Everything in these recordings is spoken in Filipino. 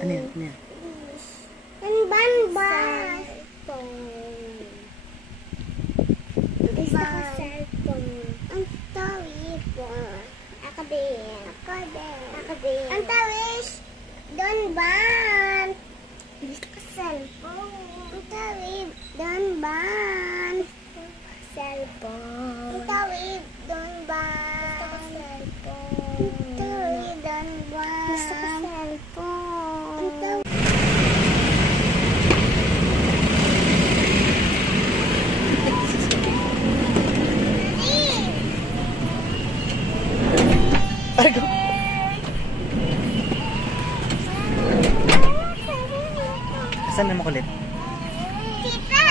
Ano yan? Ano yan? Ban-ban. Gusto ko cellphone. Ang tawid po. Ako din. Ako din. Ako din. Ang tawid. Don ban. Gusto ko cellphone. Ang tawid. Don ban. Cellphone. Ang tawid. Don ban. Gusto ko cellphone. Ang tawid. Don ban. Gusto ko cellphone. Ang tawid. Argo. Saan na makulit? Tita,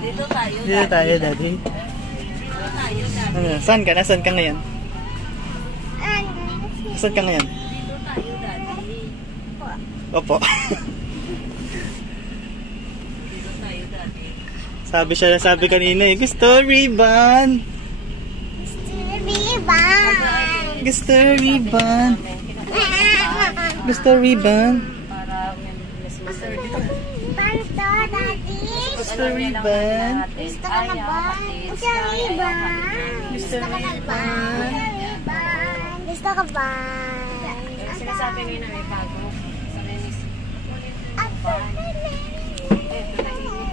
Dito tayo, Dito tayo, Daddy. Ano, saan ka? Nasaan ka ngayon? Saan ka ngayon? Dito tayo, Daddy. Opo. Dito tayo, Daddy. Sabi kanina eh, gusto ribbon. Gusto ribbon. Gusto ribbon. Para Mr. dito. Banto, Daddy. Gusto ribbon. Gusto ka na ba? Gusto ribbon. Gusto ribbon. Gusto ka ba? Sinasabi ngayon na may bago. Sa Renis.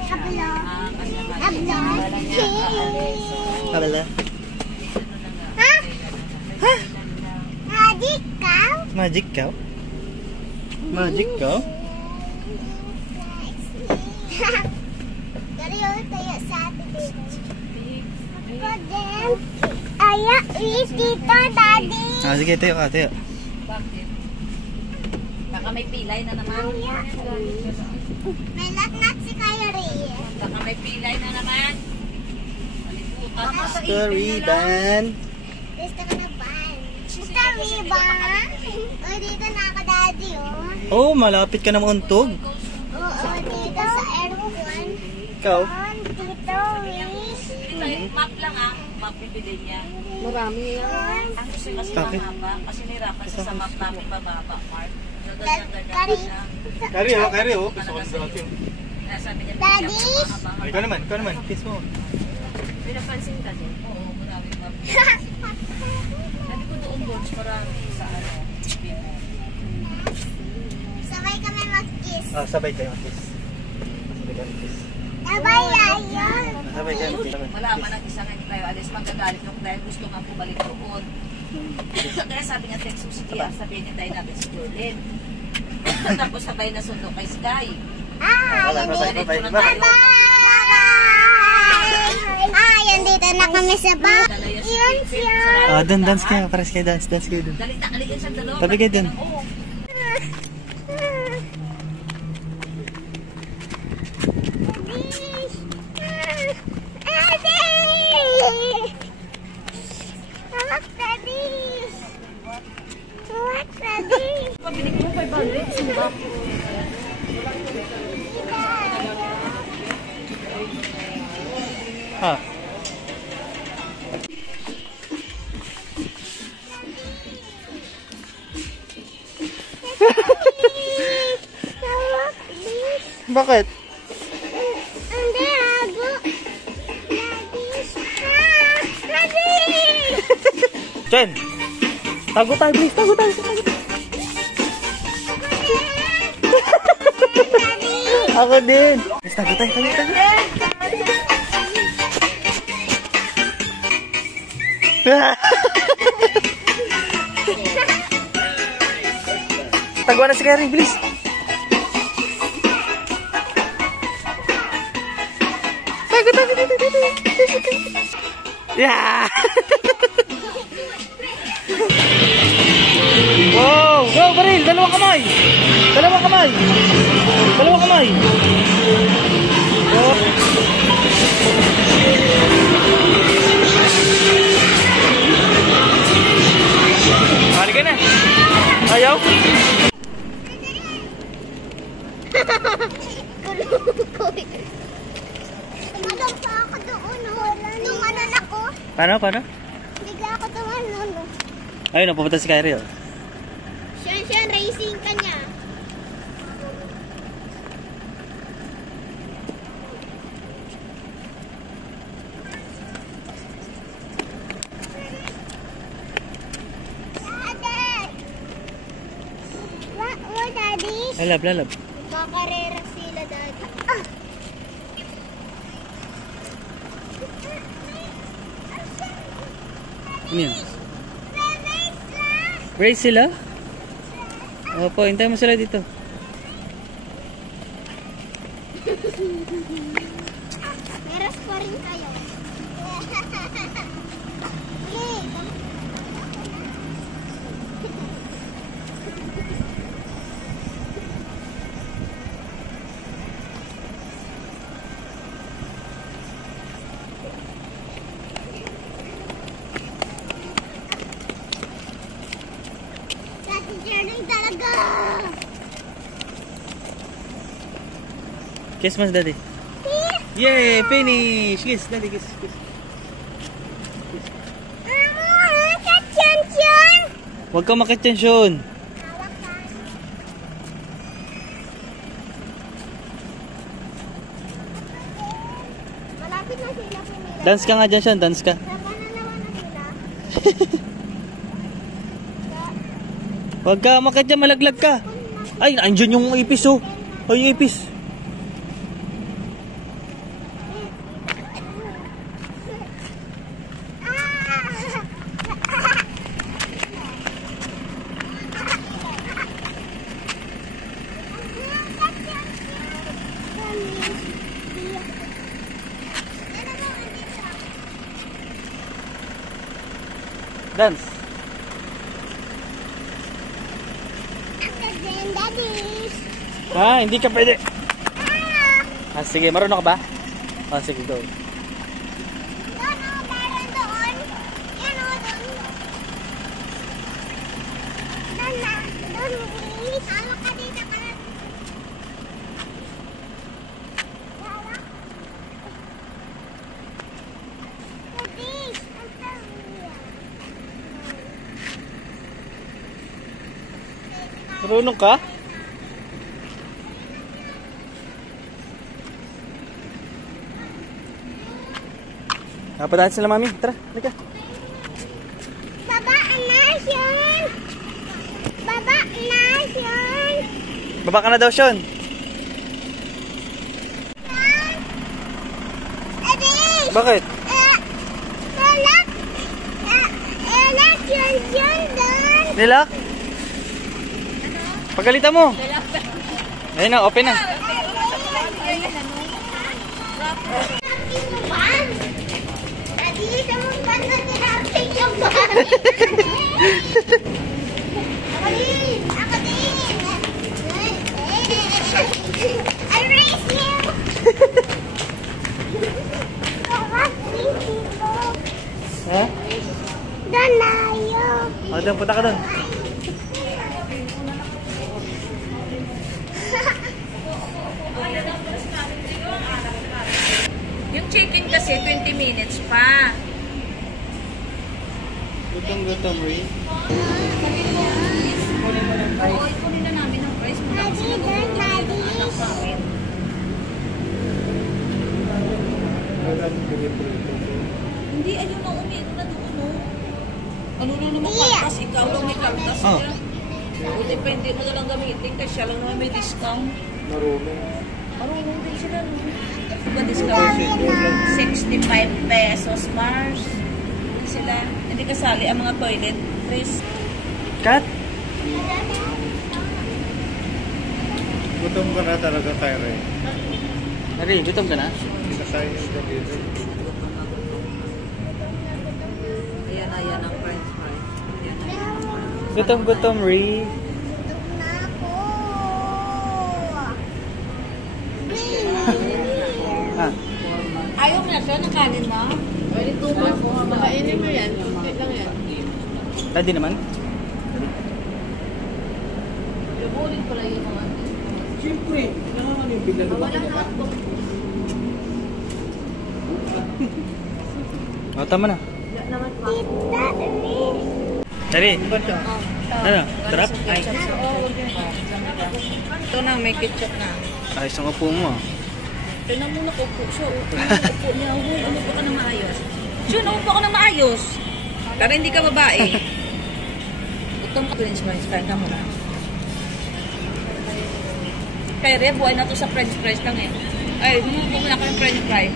Hablo. Hablo. Kabala. Ha? Ha? Magic ka? Magic cow? Magic cow? Tayo sa atin. Ako din. Aya, dito, Daddy. Sige, tayo ka, tayo. Bakit? Baka may pilay na naman. May nat-nat si Kyrie. Baka may pilay na naman. Gusto ribbon. Gusto ko na ba? Gusto ribbon? O, dito na ako, Daddy, oh. Oh, malapit ka na mauntog. Oo, dito sa aircon. Ikaw? Dito, Wish. Map lang ah. Map bibili niya. Marami yan. Ang gusto kasi Bakit? mahaba. Kasi nirapan siya sa map namin bababa, Mark. Ganyan Kari. siya. Kari, oh. Gusto ko sa atin. Kaya sabi niya, Daddy? Ikaw naman. Kiss mo. Pinapansin ka din? Oo, maraming map. Sabi ko doon boards, marami sa ano. Bibo. Sabay kami mag-kiss. Sabay kayo mag-kiss. Sabay ayon. Sabay kayo mag-kiss. Malaman ang isa nga ni Kayo Alis, magagalit yung dahil gusto nga bumalik doon. Kaya sabi nga, text mo si Gia, sabihin niya tayo natin si Jordan. Tapos sabay na sundo kay Sky. Yan dito. Bye. Bye-bye! Yan dito na kami sa bahay. Yun siya. Dance kayo. Pares kayo dance kayo dun. Dali, takaliin siya dalawa. Tabi kayo dun. Oo. Pabilik mo 500, sumbak. Ha? Bakit? Hindi, ago. Chen! Tago tayo, please. Tago tayo. Ako din. Please, tago tayo. Taguan na si Kari, please. Tago. Yeah! Wow! Go, Baril! Dalawang kamay! Oh. Halika na! Ayaw? Tumalong pa ako doon, tumalon ako. Paano? Bigla ako tumalon. Ayun, napupunta si Kyrie. Oh. gising ka niya. Daddy. Lalab. Kakarera sila, Daddy. Ah! Ano yun? Race sila? Opo, hintayin mo sila dito. Meras pa rin kayo. Talaga! Kiss mas, Daddy. Yay! Finish! Kiss, Daddy. Kiss. Katyan-tyan! Huwag kang makatensyon. Malapit na sila, Pumila. Dance ka nga dyan, Sean. Dance ka. Saka na naman na sila. Huwag ka makatyan, malaglag ka. Ay, andyan yung ipis, oh. Ay, yung ipis. Dance. Hindi ka pwede. Sige, marunong ka ba? Sige, go. Marunong ka? Napadahan sila, Mami. Tara, halika. Baba Nation! Baba Nation! Baba ka na daw, Sean. Bakit? Nilak? Pagalitan mo. Ayun na, open na. I race you! Ha? Doon na yun! O, doon, punta ka doon. Yung check-in kasi 20 minutes pa. Gutom, Ray. Oo, ikunin na namin ang price mo. Kasi nag-uulog na yung anak namin. Hindi, ayun na umiin na doon, no? Ano na naman kaltas? Ikaw lang may kaltas. Oh. O, depende mo na lang gamitin kasi siya lang naman may discount. Marunong din sila. Diba discount? 65 pesos, Mars. Sila. Hindi kasali ang mga toilet. Chris. Kat? Gutom ka na talaga, Kyrie. Ray, gutom ka na? Sinasayang ka dito. Ayan ang french fries. Gutom, Ray. Na ako! Ah, Ayaw mo na siya ng kanin mo? Kainin mo yan. Kunti lang yan. Daddy naman. Lubunin ko lang yung mga Siyempre, kailangan yung bigla wala na ako. O, tama na. Wala naman pa. Daddy, ano? Sarap? Ay. Ito na, may ketchup na. Ayos ang upo mo. ah. Tignan mo na upo siya. Upo niya. Umupo ka na maayos. Siya, umupo ka na maayos. Pero hindi ka babae. Gutom ka, french fries. Kain ka muna. Kaya buhay na to sa french fries lang eh. Ay, bumubog na ka ng french fries.